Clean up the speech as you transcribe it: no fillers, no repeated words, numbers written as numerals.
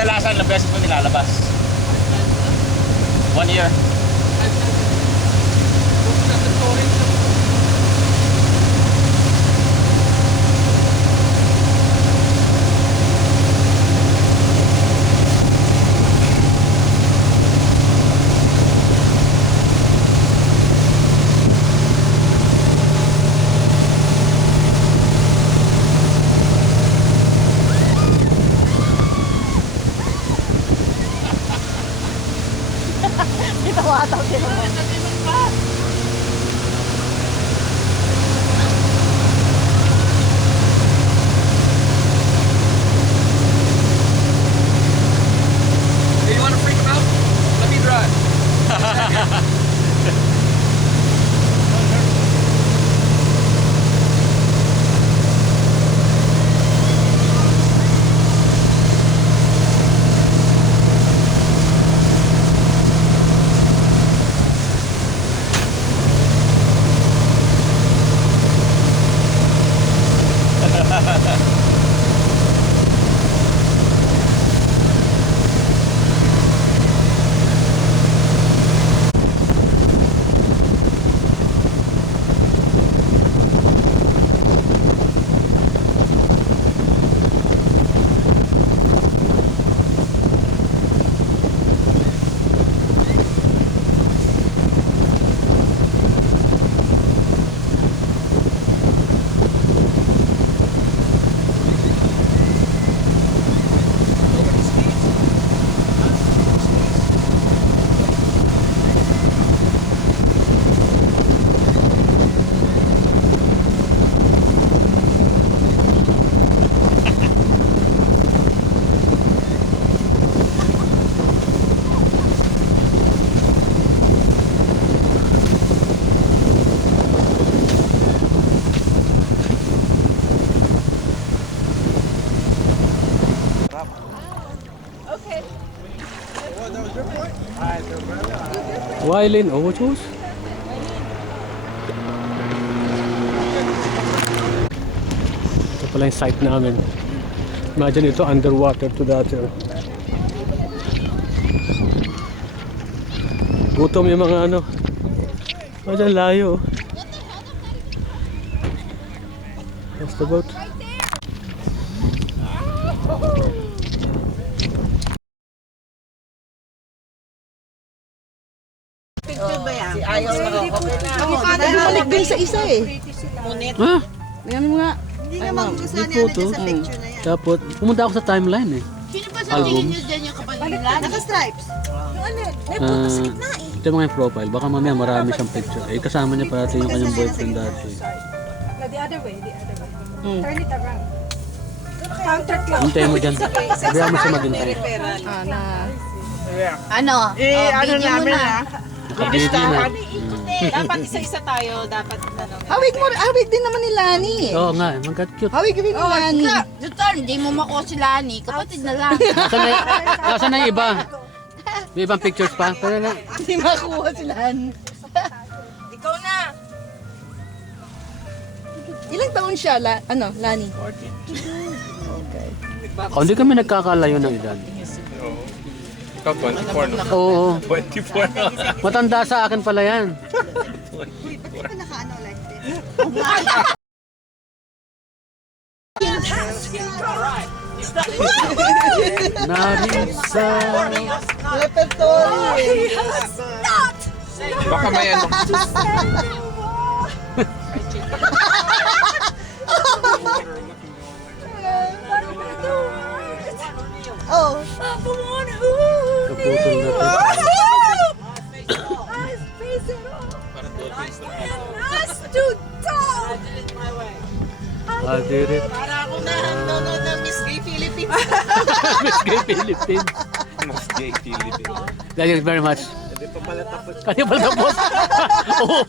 kadalasan na beses mo nilalabas? 1 year. Dito ko ataw din mo. Do you want to freak him out? Let me drive. Wailin, oh, choose. Ito pala yung site namin. Imagine ito underwater to dati. Gutom yung mga ano. Oh, dyan layo. That's the boat. Balik din sa isa eh. Ha? Yan mo nga. Hindi naman gusto may niya photo. sa picture na yan. Tapos, pumunta ako sa timeline eh. Sino ba sa Album. tingin niyo dyan yung kapaligiran? Naka-stripes. Yung ano, may punta sa gitna eh. Ito mga yung profile. Baka mamaya marami siyang picture. Eh, kasama niya parati yung kanyang boyfriend dati. The other way, the other way. Turn it around. Counterclockwise. Hintay mo dyan. Sabihan mo siya maghintay. Ano? Ano namin ha? Nakabidi na. Dapat isa-isa tayo, dapat ano. Hawig din naman ni Lani. Oo nga, mag-cute. Hawig din ni Lani. Dutton, hindi mo makuha si Lani. Kapatid na lang. Nasaan na yung iba? May ibang pictures pa? Pero na. Hindi makuha si Lani. Ikaw na! Ilang taon siya, Lani? Hindi kami nagkakalayo ng edad. Ikaw 24 na. Oo. 24 na. Matanda sa akin pala yan. Ba't di pa naka-ano like this? Narisa. Repertory. Baka may ano. Oh. Kaputol na to. Adirit. Para ako na nanonood ng Miss Gay Philippines. Miss Gay Philippines. Mas gay Philippines. Thank you very much. Kanya pala tapos. Oo.